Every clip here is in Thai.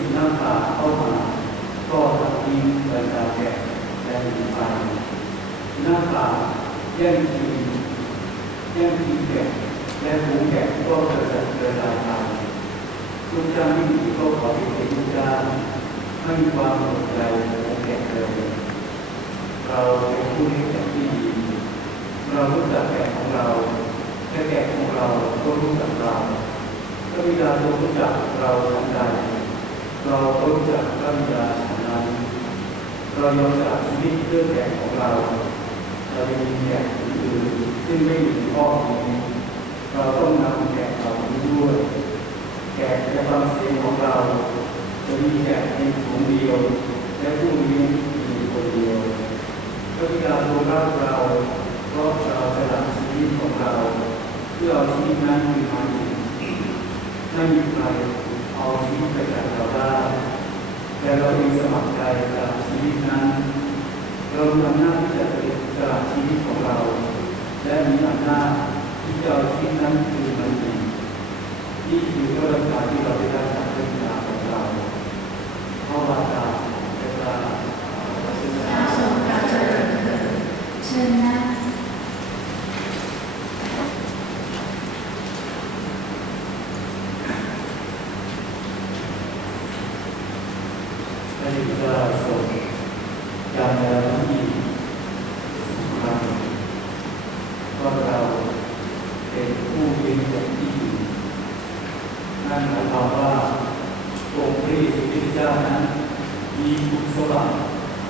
สุนัขป่าเข้ามาก็ตัดทิ้งบรรดาแกะและหนีไปสุนัขป่าแย่งชิงแย่งชิงแกะและฝูแกะก็เกระจัดกระจายไปลูกจ้างที่ดีก็ขอเป็นลูกจ้างไม่มีความสนใจของแก่เลยเราเป็นผู้เลี้ยงแก่ที่ดีเรารู้จักแก่ของเราและแก่ของเราก็รู้จักเราพระบิดาทรงรู้จักเราฉันใด เราก็รู้จักพระบิดาฉันนั้นเรายอมสละชีวิตเพื่อแก่ของเรา เรามีแก่อื่นซึ่งไม่มีพ่อนี้เราต้องนำแก่เหล่าด้วยแกะจะฟังเสียงของเรา จะมีแกะเพียงฝูงเดียว และผู้เลี้มีคนเดียวพระบิดาทรงรักเราเพราะเราสละชีวิตของเรา เพื่อเอาชีวิตนั้นมีคืนมาอีไม่มีใคร เอาชีวิตไปจากเราได้แต่เราเองสมัครใจสละชีวิตนั้นเรามีอำนาที่จะสละชีวิตของเรา และมีอำนาจที่จะเอาชีวิตนั้นคืนมาอีกนี่คือพระราชาที่เราได้รับจากพระบิดาของเราพระวาจาพระเจ้า พระทรงพระเจริญเถิดเชิญนะ พระบิดาทรงจำเราทั้งอีกทุกครั้งว่าเรา ผู้เลี้ยงอย่างที่ดีนั่นหมายความว่าองค์พระเยซูคริสต์เจ้านั้นมีคุณสมบัติ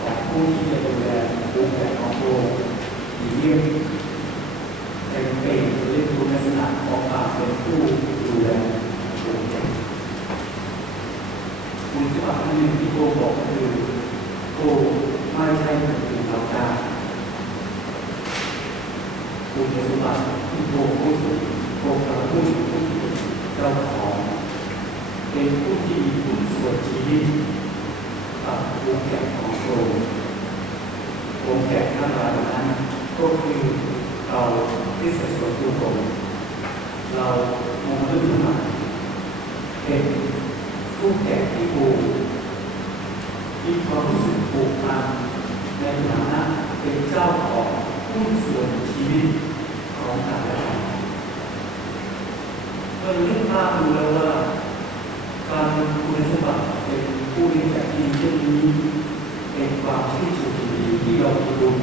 ของผู้ที่จะดูแลองค์แห่งของพระองค์ดีเยี่ยมเป็นเป็นเรื่องคุณลักษณะของการเป็นผู้ดูแลองค์ใหญ่คุณสมบัติอันหนึ่งที่โกบอกคือโกไม่ใช่เป็นเราจ้าคุณสมบัติ ที่โกพูดถึงโกกำลังพูดถึงผู้ที่เป็นเจ้าของเป็นผู้ที่มีหุ้นส่วนชีวิตกับวงแก่ของโกวงแก่ทั้งหลายนั้นก็คือเราที่สัสตุโกเรามองขึ้นมาเป็นผู้แก่ที่ผูกมีความรู้สึกผูกพันในฐานะเป็นเจ้าของหุ้นส่วนชีวิต ของกันและกันเรานึกภาพดูแล้วว่า การคุณสมบัติเป็นผู้เลี้ยงแก่ที่เช่นนี้เป็นความชื่นชมดีที่เรามีบุญ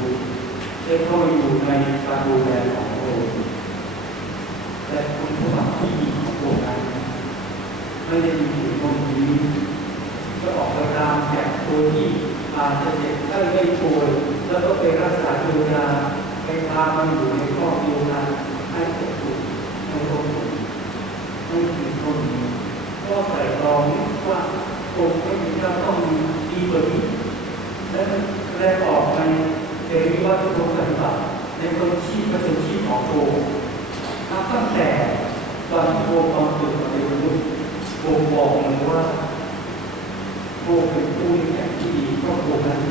ได้เข้าไปอยู่ในการดูแลของพระองค์และคุณสมบัติที่ดีของพระองค์นั้นไม่ได้มีอยู่ตรงนี้จะออกไปตามแจกตัวที่อาจจะเจ็บไข้ได้ป่วยแล้วก็ไปรักษาดูแล ไปพามันอยู่ในครอบเดียวกันให้เกิดบุญให้ร่มบุญไม่ถึงคนนี้ก็ใส่รองว่าองค์พระพุทธเจ้าต้องมีดีกว่านี้และแสดงออกในเรียกว่าทุกคนปฏิบัติในคนชีพประจำชีพของโบนับตั้งแต่ตอนที่โบตอนเกิดมาเป็นมนุษย์โบบอกเลยว่าโบเป็นผู้ที่แข็งที่ดีเพราะโบนั้น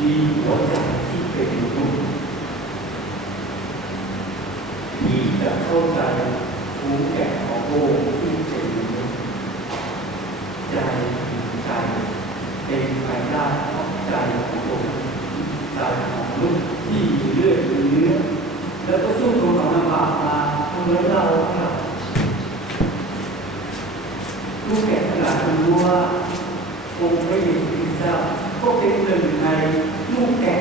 มีหัวใจที่เป็นมนุษย์ ที่จะเข้าใจฟูงแก่ของโบที่เป็นมนุษย์ใจใจเป็นไปได้เพราะใจของโบใจของลูกที่เลือดเนื้อแล้วก็สู้ทนกับลำบากมาเหมือนเราค่ะลูกแก่ขนาดรู้ว่าองค์พระเยซูคริสต์เจ้าก็เป็นหนึ่งในลูกแก่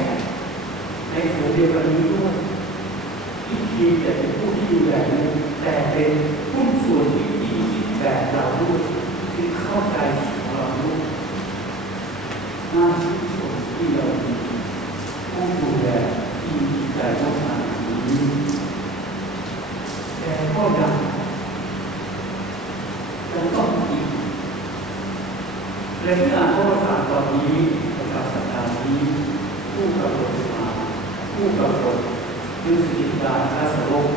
ในส่วนเดียวกันนี้ด้วย ที่เพียงแต่เป็นผู้ที่ดูแลแต่เป็นผู้ส่วนที่ดีที่แบบเราด้วยที่เข้าใจของเราด้วยน่าชื่นชมที่เรามีผู้ดูแลที่มีใจรักษานี้แต่ก็ยังยังต้องอีกในที่อ่านข้อภาษาตอนนี้ประกาศสัปดาห์นี้ผู้กำหนดมาผู้กำหน ดคือสิทธิการทัศโลก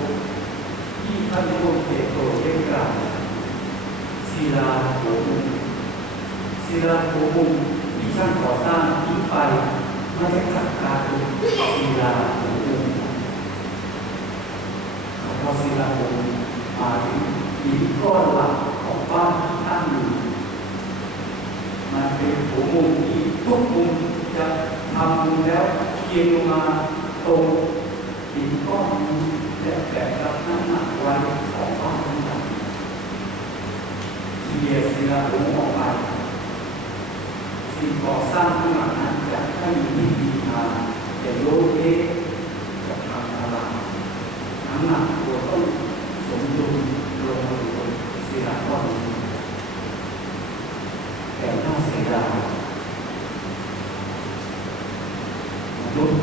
ที่ท่านโลกเตโตได้กล่าวศิลาโหนศิศิลาโภบุญที่ช่างก่อสร้างทิ้งไปม่ได้จัดการศิลาโภบุญคำว่าศิลาโภบุญมาถึงหินก้อนหลักของบ้านที่ตั้งอยู่มันเป็นโภบุญที่ทุกมุมจะทำมุมแล้วเทียงลงมาตรงหินก้อนนี้และแบกรับน้ำหนักไว้ของบ้านทั้งหมด ที่เดียศิลาผมออกไปสิ่งก่อสร้างทั้งหลังนั้นจะให้มีที่ดีมาแต่โลกเล็กจะทำอะไรน้ำหนักตัวต้องสมดุลลงมาบนศิลาก้อนนี้แต่หน้าเสียดายมนุษย์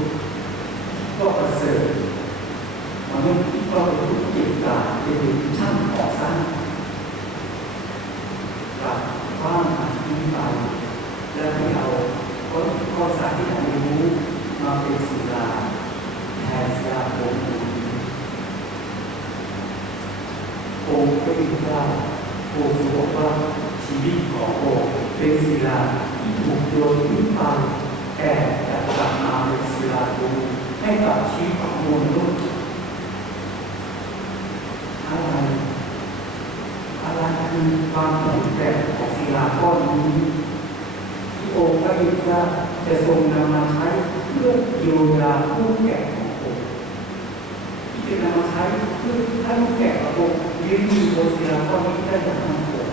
ก็ประเสริฐมนุษย์ที่ก็เป็นผู้เก่งกาจเป็นช่างก่อสร้าง กลับบ้านมาที่ไปแล้วไปเอาข้อข้อสารที่ท่านเรียนรู้มาเป็นศิลาแทนศิลาโองค์องค์พระพุทธเจ้าโองค์ทรงบอกว่าชีวิตขององค์เป็นศิลาที่ถูกโยนขึ้นไปแต่จะกลับมาเป็นศิลาโองค์ ให้กับชีวิตของมนุษย์อะไรอะไรคือความแข็งแกร่งของศิลาก้อนนี้ที่องค์พระพุทธเจ้าจะทรงนำมาใช้เพื่อเยียาผู้แก่ขององค์ที่จะนำมาใช้เพื่อให้ผู้แก่ขององค์ยืนอยู่บนศิลาก้อนนี้ได้อย่างมั่นคง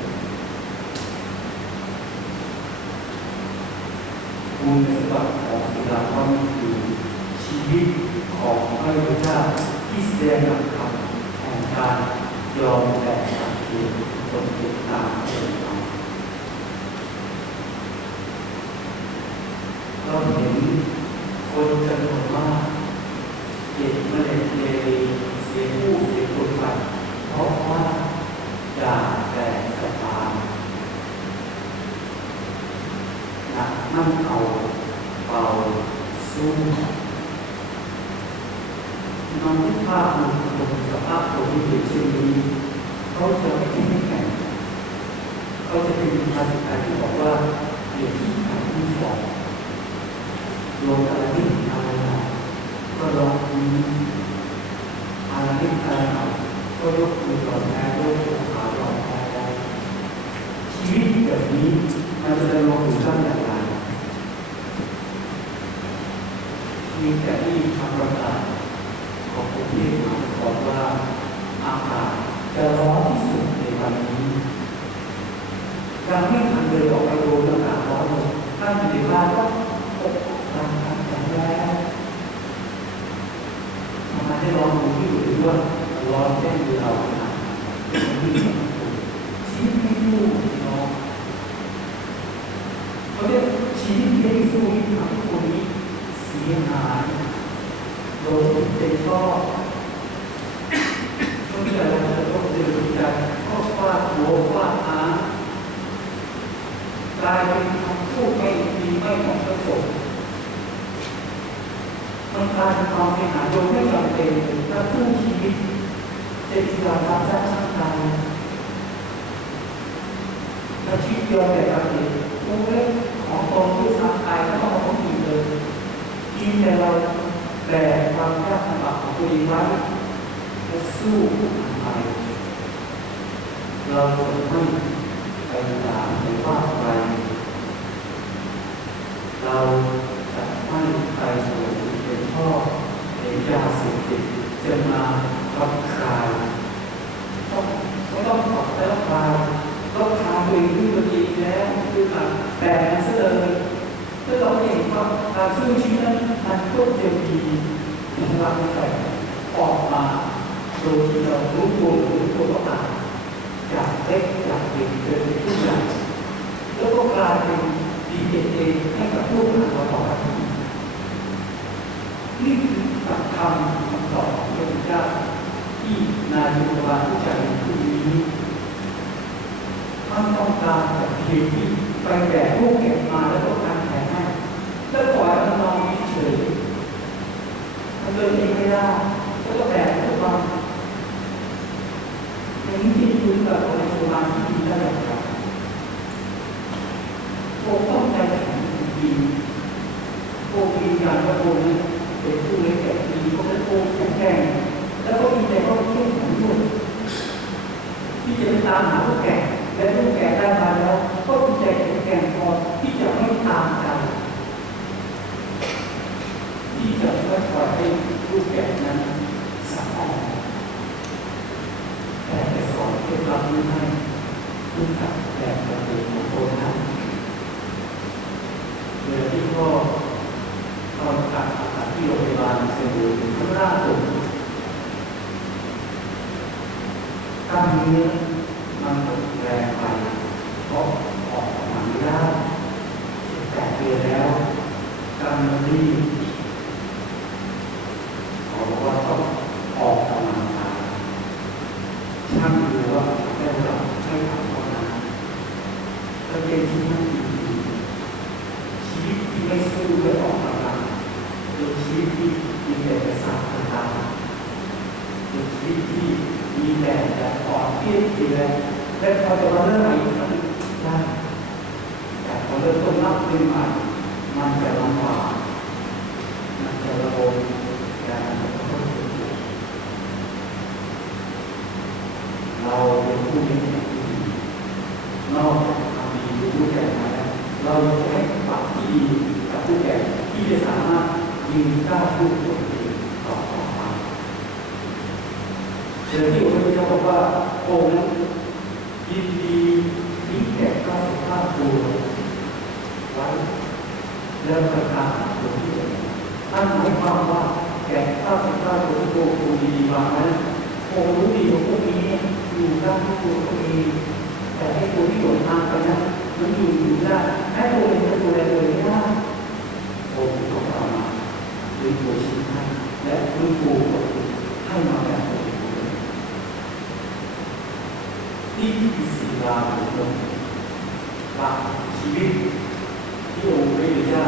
คุณสมบัติของศิลาก้อนนี้คือชีวิตของพระพุทธเจ้า ที่แสดงหลักธรรมแห่งการยอมแบ่งสังเกตตนติดตามเองเอาเราเห็นคนจำนวนมากเก็บเมล็ดเลเสียผู้เสียคนไปเพราะว่าอยากแต่สถานหนักนั่งเอาเบาสู้มันไม่ภาพมันคนสภาพคนที่เป็นเช่นนี้ เขาจะไม่เข้มแข็งเขาจะเป็นภาษาที่บอกว่าเดี๋ยวที่ขางที่สองโยนอะไรที่อะไรก็ลองมีอะไรที่อะไรก็ยกมือหลอนแพ้ยกขาหลอนแพ้ชีวิตแบบนี้มันจะดำรงอยู่ขั้นอย่างไรมีแต่ที่ทำประกาศของกรุงเทพมหานครว่าอากาศ จะร้อนที่สุดในวันนี้ ยังไม่ทันเดินออกไปดูอากาศร้องท่านอยู่ในบ้านก็อกร้อนแข็งแรงทำไมได้ร้อนดูที่อยู่ด้วยร้อนเช่นเดียวเรานะชีวิตไม่สู้เนาะเขาเรียกชีวิตไม่สู้ที่ทำให้คนนี้เสียหายโดนเป็นชอบ ต้องมีอะไรจะต้องเดินใจก็ฟาดหัวฟาดหางกลายเป็นคำพูดไม่ดีไม่เหมาะสม มันกายเป็นความเสียหายโดยไม่จำเป็นถ้าสู้ชีวิตจะดีกว่าทำชาติชาติไทยถ้าชีวิตยอมแต่ละเด็กโอ้ยของตนที่ทำตายก็ต้องเอาของอีกเลยกินแต่เราแบกความยากลำบากของตัวเองไว้จะสู้ไปเราจะไม่ไปด่าไปว่าใครเรา้าที่นายโยบาลใจผู้นี้ท่านต้องการแบบเพียงที่ไปแบกพวกเก็บมาแล้วก็การแข่ให้แล้วปล่อยมันนอนเฉยมันเดินเองไม่ได้แล้วก็แบกลูกมาอย่างนี้ที่คุณกับนายโยบาลที่ดีได้อย่างไรผมต้องใจแข็งดีผมยืนยันว่าผมนั้น ที่จะไปตามหาลูกแกะและลูกแกะได้มาแล้ว ก็มีใจแข็งแกร่งพอที่จะไม่ตามใจที่จะไม่ปล่อยให้ลูกแกะนั้นสับออกแต่จะสอนเคล็ดลับนี้ให้รู้จักแบบปฏิบัติของตนนั้นเวลาที่พ่อตอนตัดผ่าตัดที่โรงพยาบาลเซนต์ลูอิสข้างล่างสุดกล้ามเนื้อมันหดแรงไปเพราะออกมาไม่ได้แต่เดือนแล้วกำล้ามเนื้อที่เขาบอกว่าต้องออกกำลังกายช่างดูว่าได้หรือไม่ทำเท่านั้นก็เป็นที่นั่นจริงๆ ชีวิตที่ไม่สู้และออกกำลังเป็นชีวิตที่มีแต่กระสับกระส่ายเป็นชีวิตที่มีแต่จะอ่อนเพลียเพลียและพอจะมาเริ่มใหม่อีกครั้งได้แต่พอเริ่มต้นนับหนึ่งใหม่ มันจะลำบากมันจะระบมแต่มันจะต้องฝึกเราเป็นผู้มีแก่ที่ดีนอกจากทำดีผู้แก่มาแล้ว เราจะให้ปากที่ดีกับผู้แก่ที่จะสามารถยืนกล้าพูดตัวเองต่อต่อไปเดี๋ยวที่พระพุทธเจ้าบอกว่าโองค์นั้นยินดีทิ้งแก่ก้าสิบห้าตัวไว้แล้วประกาศตัวที่เอง ท่านหมายความว่าแก่ก้าสิบห้าตัวตัวครูดีมานั้นองรู้ดีว่าพวกนี้อยู่ด้านตัวตัวเองแต่ให้ตัวที่หลงทางไปนั้นมันอยู่อยู่ได้ให้ตัวเองจะดูแลตัวเองได้โอ้ของเรามาคือตัวชี้ให้และฟื้นฟูตัวเองให้มาแบบตัวเองนี่คือศีลาของเราหลักชีวิตที่องค์พระเจ้า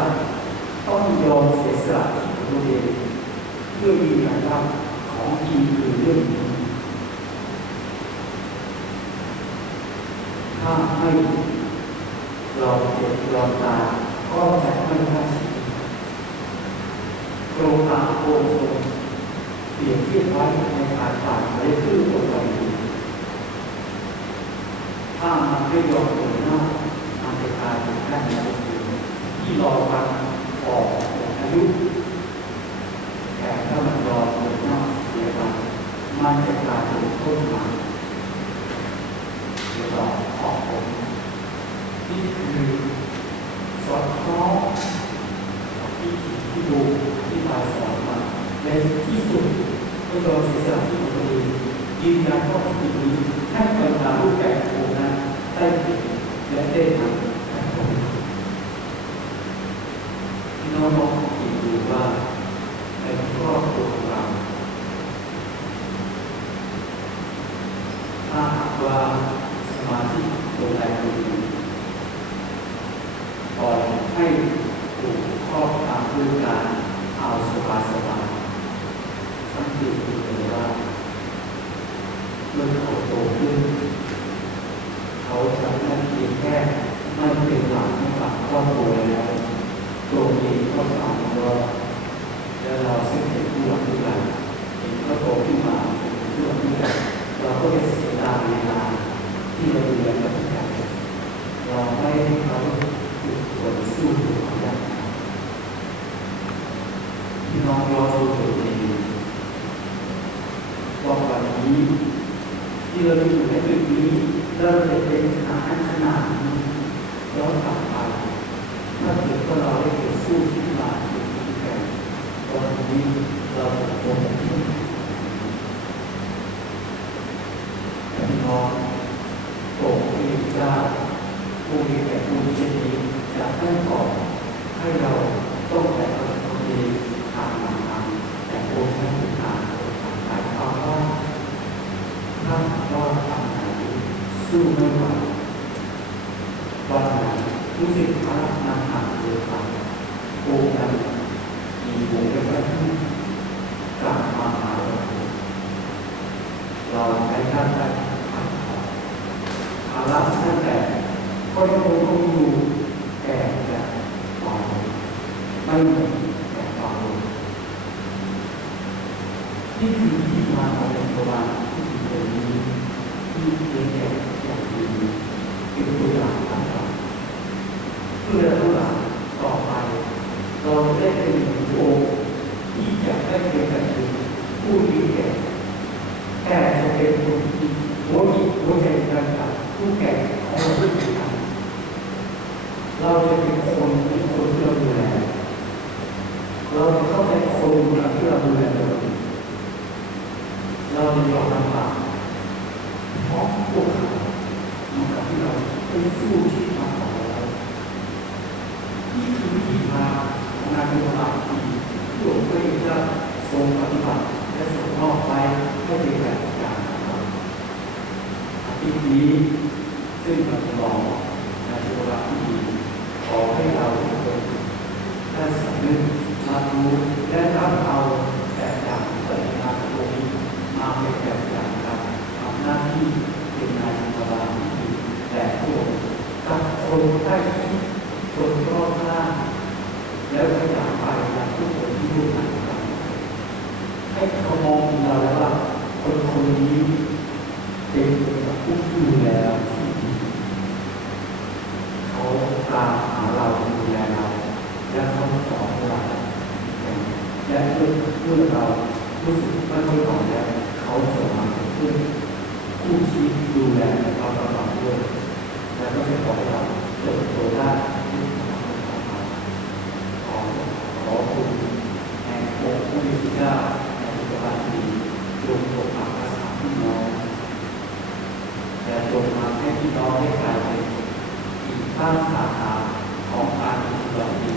ต้องยอมเสียสละที่ ตัวเองเพื่อมีการรับของจริงคือเรื่องนี้ถ้าไม่เราเจ็บเราตายก็จะไม่ได้ชีวิโครงกาโครงทรงเปรียบเทียบไว้ในการป่านไม่ได้ขึ้นตัวไปดีถ้ามันไม่ยอมเดินหน้ามันจะกลายเป็นแค่ในที่รอวันออกอายุแต่ถ้ามันรอเดินหน้าเสียไปมันจะกลายเป็นต้นไม้เดี๋ยวเราออกผล ที่คือสอดคล้องที่ที่ดูที่มาสอนมาในที่สุดก็ยอมเสียสละที่ตัวเองยืนยันข้อที่นี้ให้บรรดาลูกแก่โคนั้นได้เห็นและได้ทำและผลพี่น้องมองคิดดูว่าในครอบครัวของเราถ้าหากว่าสมาธิตัวใดตัวหนึ่ง ปล่อยให้ถูกครอบตามด้วยการเอาสบายสบายสังเกตดูเลยว่าเมื่อเขาโตขึ้น เขาจะไม่เพียงแค่ไม่เป็นหลักให้กับครอบครัวแล้วตัวเองก็สามารถแล้วเราซึ่งเป็นผู้หลักผู้ใหญ่เองก็โตขึ้นมาเป็นผู้หลักผู้ใหญ่เราก็จะเสียดายเวลาที่เราดูแลกับผู้ใหญ่เราไม่ให้เขาคือส่วนสู้ของเราพี่น้องรอดูตัวเองว่าวันนี้ที่เราอยู่ในจุดนี้ เราจะเป็นขนาดขนาดนี้ย้อนกลับไปถ้าเกิดว่าเราได้เกิดสู้ที่มาจุดนี้กันวันนี้เราจะคงที่พี่น้องโปรดที่เจ้าผู้มีแต่ผู้เช่นนี้จะไม่ก่อนให้เราต้องแต่ประสบดีทางทางทางแต่โอ้ท่านทางทางหมายความว่าถ้าหากว่าทางไหนสู้ไม่ไหววันไหนรู้สึกพระนำทางเดินไปโอ้กันมีวงเล็บที่กลับมาหาเราเราใช้ท่านได้พักผ่อนภาระตั้งแต่ ก็ ที่กับที่เราเป็มาที่คือวิธีทางนายโที่หลวงพ่งปฏิบัติและส่งมอบไปให้เป็นแบบางของเรอาทินี้ซึ่งเราจะลอง คนใต้ชิดคนรอบข้างแล้วขยายไปกับผู้คนที่ดูหนังให้เขามองเราแล้วว่า พี่น้องให้กลายเป็นอีกภาคสาขาของการปฏิบัติดี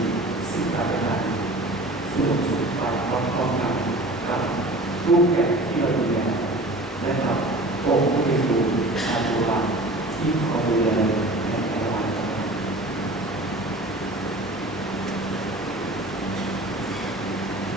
สิ่งการงานสูงสุดไปพร้อมๆกันกับรูปแบบที่เรา